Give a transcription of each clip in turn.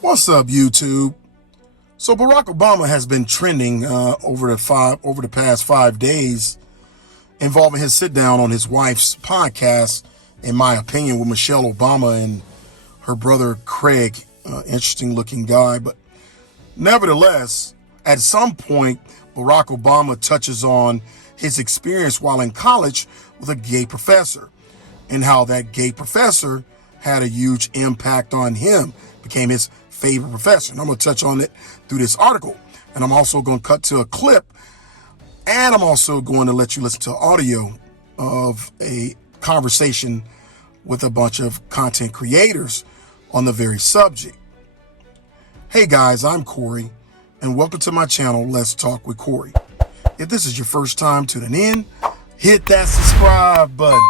What's up, YouTube? So Barack Obama has been trending over the past 5 days, involving his sit down on his wife's podcast. In my opinion, with Michelle Obama and her brother Craig, interesting looking guy. But nevertheless, at some point, Barack Obama touches on his experience while in college with a gay professor, and how that gay professor had a huge impact on him, became his favorite professor. And I'm going to touch on it through this article. And I'm also going to cut to a clip. And I'm also going to let you listen to audio of a conversation with a bunch of content creators on the very subject. Hey guys, I'm Corey, and welcome to my channel, Let's Talk with Corey. If this is your first time tuning in, hit that subscribe button.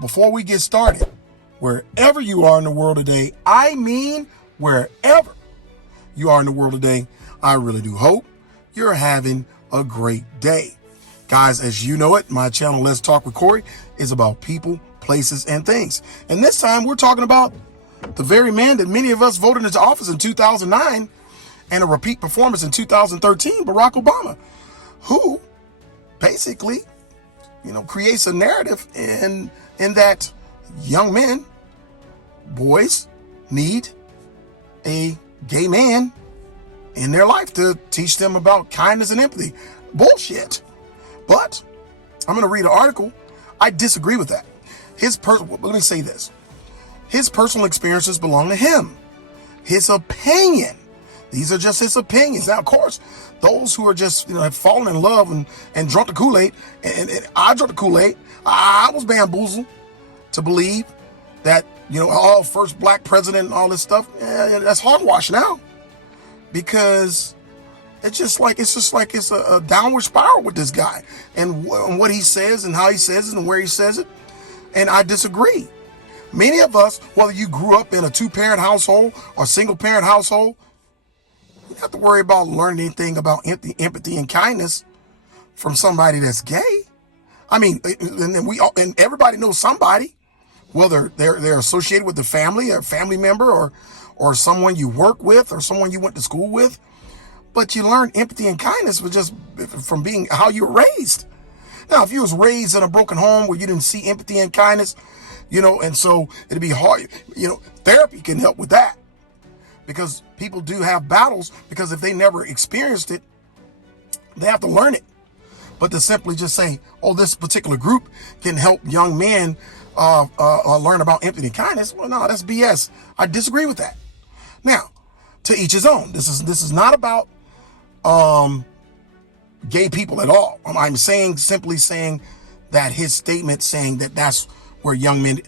Before we get started, wherever you are in the world today, I mean wherever you are in the world today, I really do hope you're having a great day. Guys, as you know it, my channel, Let's Talk with Corey, is about people, places, and things. And this time we're talking about the very man that many of us voted into office in 2009 and a repeat performance in 2013, Barack Obama, who basically, creates a narrative in that young men, boys, need a gay man in their life to teach them about kindness and empathy. Bullshit. But I'm going to read an article. I disagree with that. Let me say this. His personal experiences belong to him. His opinion. These are just his opinions. Now, of course, those who are just, have fallen in love and drunk the Kool-Aid, and I drank the Kool-Aid, I was bamboozled to believe that, first black president and all this stuff, that's hogwash now. Because it's just like it's a downward spiral with this guy and what he says and how he says it and where he says it. And I disagree. Many of us, whether you grew up in a two-parent household or single-parent household, you don't have to worry about learning anything about empathy and kindness from somebody that's gay. I mean, and everybody knows somebody, whether they're associated with the family, a family member, or someone you work with, or someone you went to school with. But you learn empathy and kindness from being how you were raised. Now, if you was raised in a broken home where you didn't see empathy and kindness, and so it'd be hard. Therapy can help with that, because people do have battles, because if they never experienced it, they have to learn it. But to simply just say, oh, this particular group can help young men learn about empathy and kindness, well, no, that's BS. I disagree with that. Now, to each his own. This is not about gay people at all. I'm simply saying that his statement saying that that's where young men,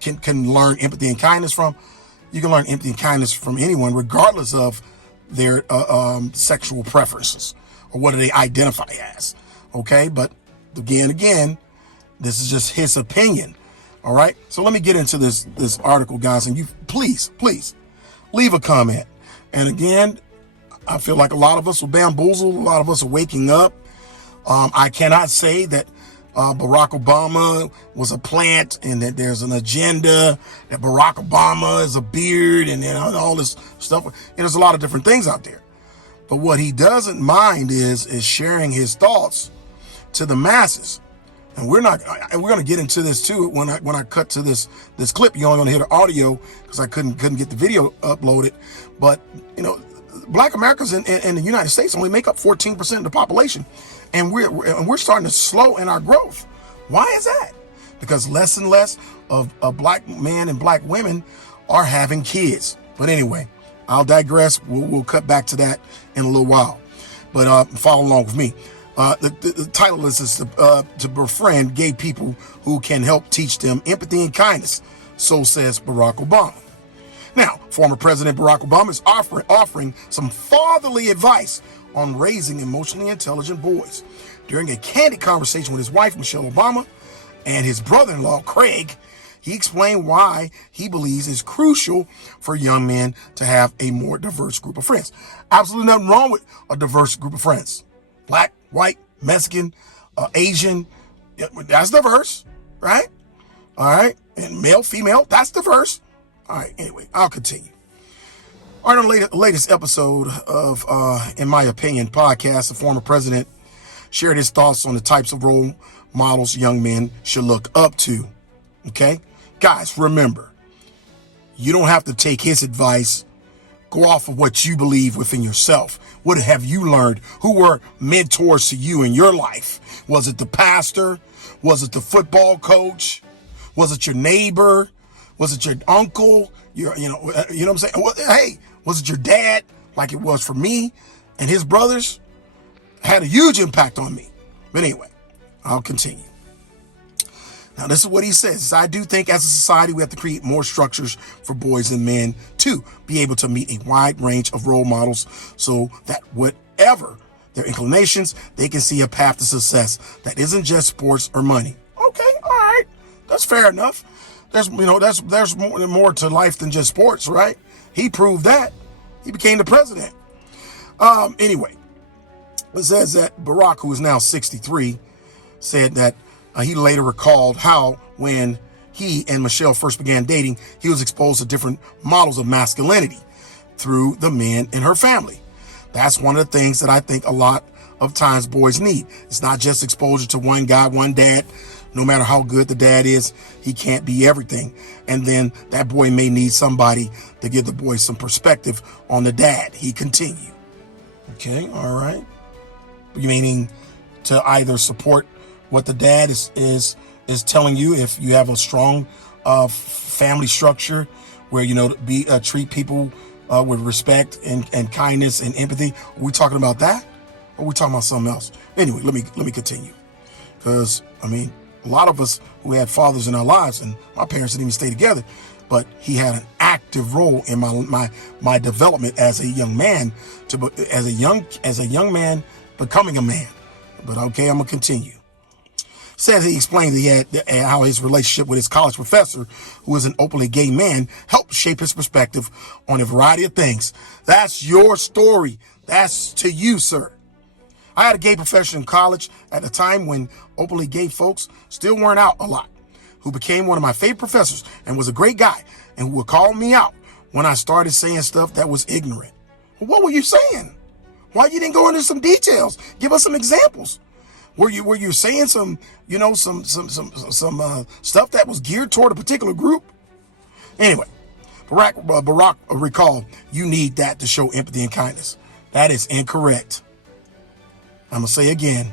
can learn empathy and kindness from. You can learn empathy and kindness from anyone, regardless of their sexual preferences or what do they identify as. Okay, but again, this is just his opinion. All right, so let me get into this article, guys, and you please leave a comment. And again, I feel like a lot of us are bamboozled. A lot of us are waking up. I cannot say that Barack Obama was a plant and that there's an agenda, that Barack Obama is a beard and all this stuff. And there's a lot of different things out there. But what he doesn't mind is sharing his thoughts to the masses. And we're going to get into this too. When I cut to this clip, you're only going to hear the audio because I couldn't get the video uploaded. But Black Americans in the United States only make up 14% of the population, and we're starting to slow in our growth. Why is that? Because less and less of black men and black women are having kids. But anyway, I'll digress. We'll cut back to that in a little while. But follow along with me. The title is to befriend gay people who can help teach them empathy and kindness. So says Barack Obama. Now, former President Barack Obama is offering some fatherly advice on raising emotionally intelligent boys. During a candid conversation with his wife, Michelle Obama, and his brother-in-law, Craig, he explained why he believes it's crucial for young men to have a more diverse group of friends. Absolutely nothing wrong with a diverse group of friends. Black, white, Mexican, Asian, that's diverse, right? All right. And male, female, that's diverse. All right. Anyway, I'll continue. All right, on the latest episode of In My Opinion podcast, the former president shared his thoughts on the types of role models young men should look up to. Okay? Guys, remember, you don't have to take his advice. Go off of what you believe within yourself. What have you learned? Who were mentors to you in your life? Was it the pastor? Was it the football coach? Was it your neighbor? Was it your uncle? You know what I'm saying? Well, hey, was it your dad? Like it was for me and his brothers? Had a huge impact on me. But anyway, I'll continue. Now, this is what he says. I do think as a society, we have to create more structures for boys and men to be able to meet a wide range of role models so that whatever their inclinations, they can see a path to success that isn't just sports or money. Okay, all right. That's fair enough. There's more to life than just sports, right? He proved that. He became the president. Anyway, it says that Barack, who is now 63, said that he later recalled how when he and Michelle first began dating, he was exposed to different models of masculinity through the men in her family. That's one of the things that I think a lot of times boys need. It's not just exposure to one guy, one dad. No matter how good the dad is, he can't be everything. And then that boy may need somebody to give the boy some perspective on the dad. He continued. Okay, all right. Meaning to either support what the dad is telling you, if you have a strong family structure where, treat people with respect and kindness and empathy. Are we talking about that? Or are we talking about something else? Anyway, let me continue. Because, a lot of us who had fathers in our lives, and my parents didn't even stay together, but he had an active role in my development as a young man, as a young man becoming a man. But okay, I'm gonna continue. Says he explained that he had how his relationship with his college professor, who is an openly gay man, helped shape his perspective on a variety of things. That's your story. That's to you, sir. I had a gay professor in college at a time when openly gay folks still weren't out a lot, who became one of my favorite professors and was a great guy and who would call me out when I started saying stuff that was ignorant. Well, what were you saying? Why you didn't go into some details? Give us some examples. Were you saying some stuff that was geared toward a particular group? Anyway, Barack recalled, you need that to show empathy and kindness. That is incorrect. I'm going to say again,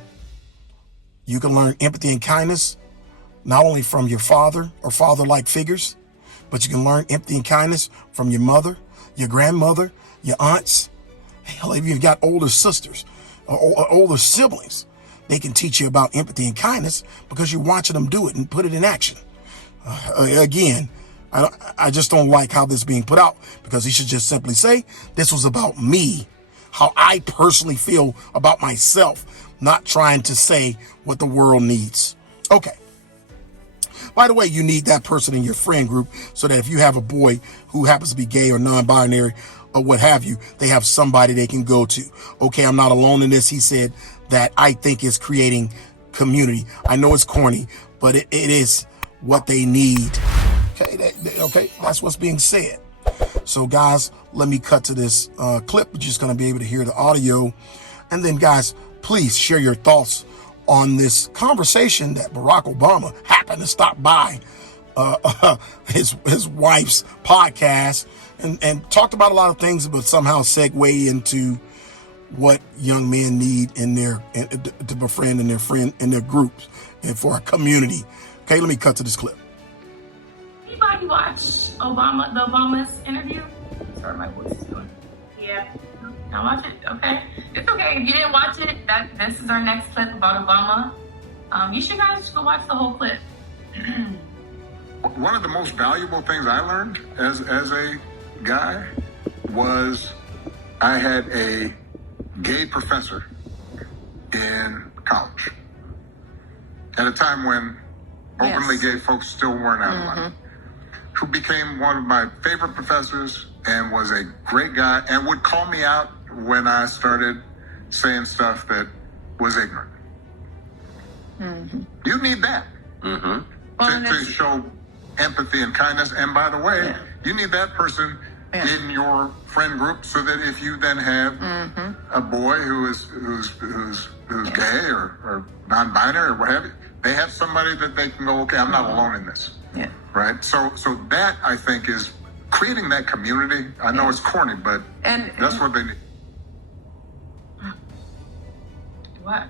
you can learn empathy and kindness not only from your father or father-like figures, but you can learn empathy and kindness from your mother, your grandmother, your aunts. Hell, if you've got older sisters or older siblings, they can teach you about empathy and kindness because you're watching them do it and put it in action. Again, I just don't like how this is being put out, because he should just simply say, this was about me, how I personally feel about myself, not trying to say what the world needs. Okay. By the way, you need that person in your friend group so that if you have a boy who happens to be gay or non-binary or what have you, they have somebody they can go to. Okay, I'm not alone in this. He said that I think is creating community. I know it's corny, but it is what they need. Okay, that's what's being said. So guys, let me cut to this clip. You're just going to be able to hear the audio. And then guys, please share your thoughts on this conversation that Barack Obama happened to stop by his wife's podcast and talked about a lot of things, but somehow segue into what young men need to befriend in their groups and for a community. Okay, let me cut to this clip. Anybody watch the Obama's interview? Sorry, my voice is going. Yeah. Now watch it, okay? It's okay. If you didn't watch it, this is our next clip about Obama. You should guys go watch the whole clip. One of the most valuable things I learned as a guy was I had a gay professor in college at a time when openly gay folks still weren't out of line, who became one of my favorite professors and was a great guy and would call me out when I started saying stuff that was ignorant. You need that to show empathy and kindness. And by the way, you need that person in your friend group, so that if you then have a boy who's gay or non-binary or what have you, they have somebody that they can go, okay, I'm not alone in this. Yeah. Right. So that, I think, is creating that community. I know it's corny, but that's what they need. Why?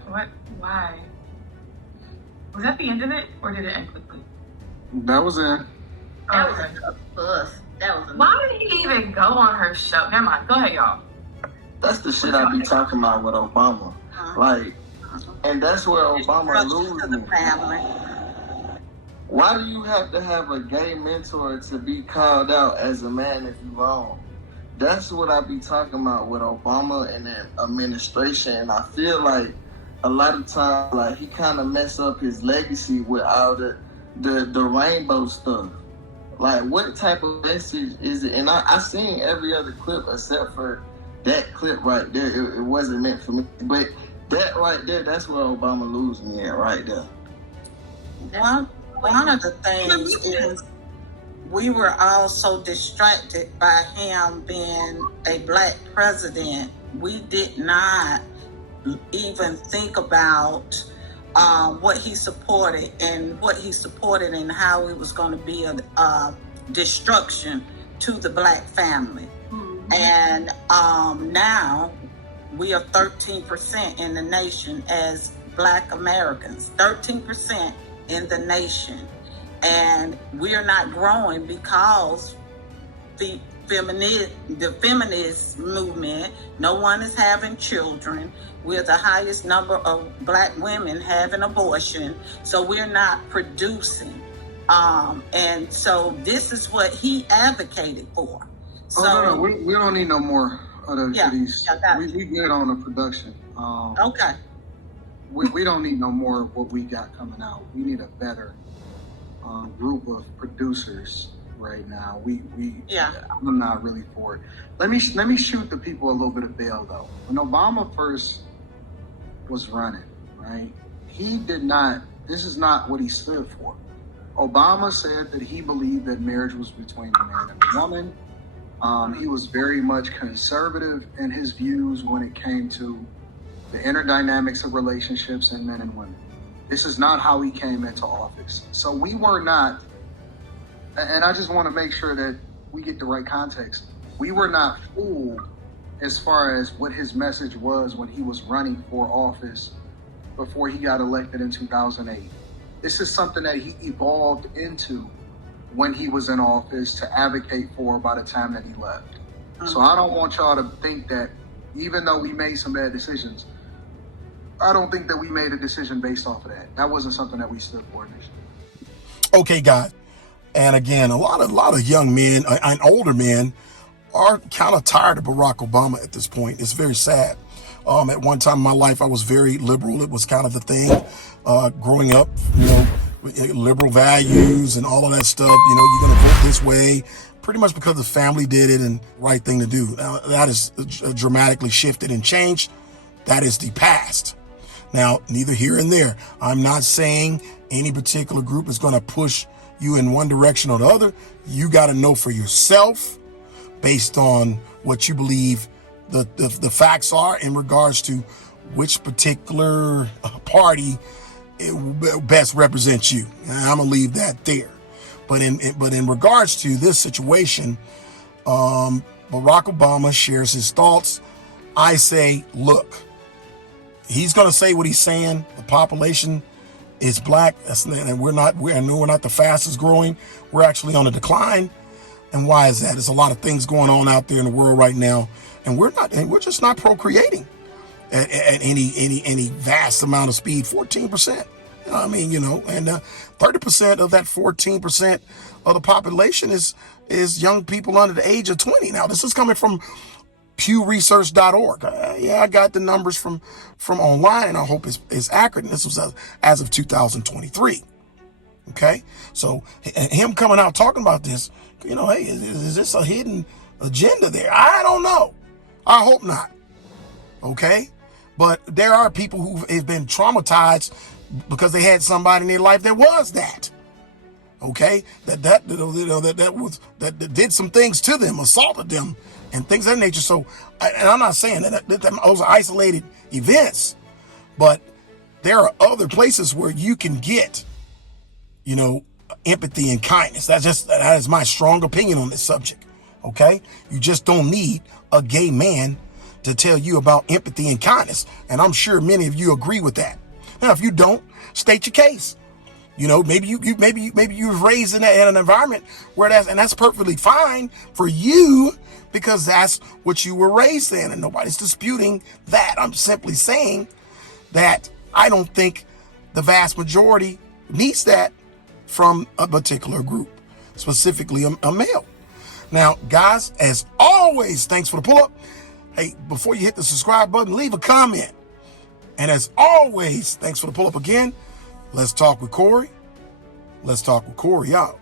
Was that the end of it, or did it end quickly? That was it. That was enough for us. That was enough. Why did he even go on her show? Never mind. Go ahead, y'all. That's the shit I be talking about with Obama. Like, and that's where Obama loses me. Why do you have to have a gay mentor to be called out as a man if you wrong? That's what I be talking about with Obama and the administration. And I feel like a lot of times, like, he kind of mess up his legacy with all the rainbow stuff. Like, what type of message is it? And I seen every other clip except for that clip right there. It wasn't meant for me. But that right there, that's where Obama loses me at right there. One of the things is we were all so distracted by him being a black president. We did not even think about what he supported and how it was going to be a destruction to the black family. Mm-hmm. And now we are 13% in the nation as black Americans, 13% in the nation. And we're not growing because the feminist movement, no one is having children. We're the highest number of black women having abortion. So we're not producing. And so this is what he advocated for. So no. We don't need no more of those cities. We good on the production. Okay. We don't need no more of what we got coming out. We need a better group of producers right now. I'm not really for it. Let me shoot the people a little bit of bail though. When Obama first was running, right? He did not. This is not what he stood for. Obama said that he believed that marriage was between a man and a woman. He was very much conservative in his views when it came to the inner dynamics of relationships and men and women. This is not how he came into office. So we were not, and I just want to make sure that we get the right context. We were not fooled as far as what his message was when he was running for office before he got elected in 2008. This is something that he evolved into when he was in office to advocate for by the time that he left. So I don't want y'all to think that even though we made some bad decisions, I don't think that we made a decision based off of that. That wasn't something that we stood for initially. Okay, God. And again, a lot of young men and older men are kind of tired of Barack Obama at this point. It's very sad. At one time in my life, I was very liberal. It was kind of the thing growing up, liberal values and all of that stuff. You're going to vote this way pretty much because the family did it and right thing to do. Now, that is dramatically shifted and changed. That is the past. Now, neither here and there. I'm not saying any particular group is going to push you in one direction or the other. You got to know for yourself based on what you believe the facts are in regards to which particular party best represents you. I'm gonna leave that there. But in regards to this situation, Barack Obama shares his thoughts. I say, look, he's gonna say what he's saying. The population is black, and we're not the fastest growing. We're actually on a decline. And why is that? There's a lot of things going on out there in the world right now, and we're just not procreating at any vast amount of speed. 14%. And 30% of that 14% of the population is young people under the age of 20. Now, this is coming from PewResearch.org. I got the numbers from online, and I hope it's accurate. And this was as of 2023. Okay, so him coming out talking about this, hey, is this a hidden agenda there? I don't know. I hope not. Okay, but there are people who have been traumatized because they had somebody in their life that was that. Okay, that did some things to them, assaulted them, and things of that nature. So, and I'm not saying that those are isolated events, but there are other places where you can get, empathy and kindness. That is my strong opinion on this subject. Okay, you just don't need a gay man to tell you about empathy and kindness, and I'm sure many of you agree with that. Now, if you don't, state your case. Maybe you were raised in an environment where that's perfectly fine for you because that's what you were raised in, and nobody's disputing that. I'm simply saying that I don't think the vast majority needs that from a particular group, specifically a male. Now, guys, as always, thanks for the pull-up. Hey, before you hit the subscribe button, leave a comment. And as always, thanks for the pull-up again. Let's talk with Corey. Let's talk with Corey out.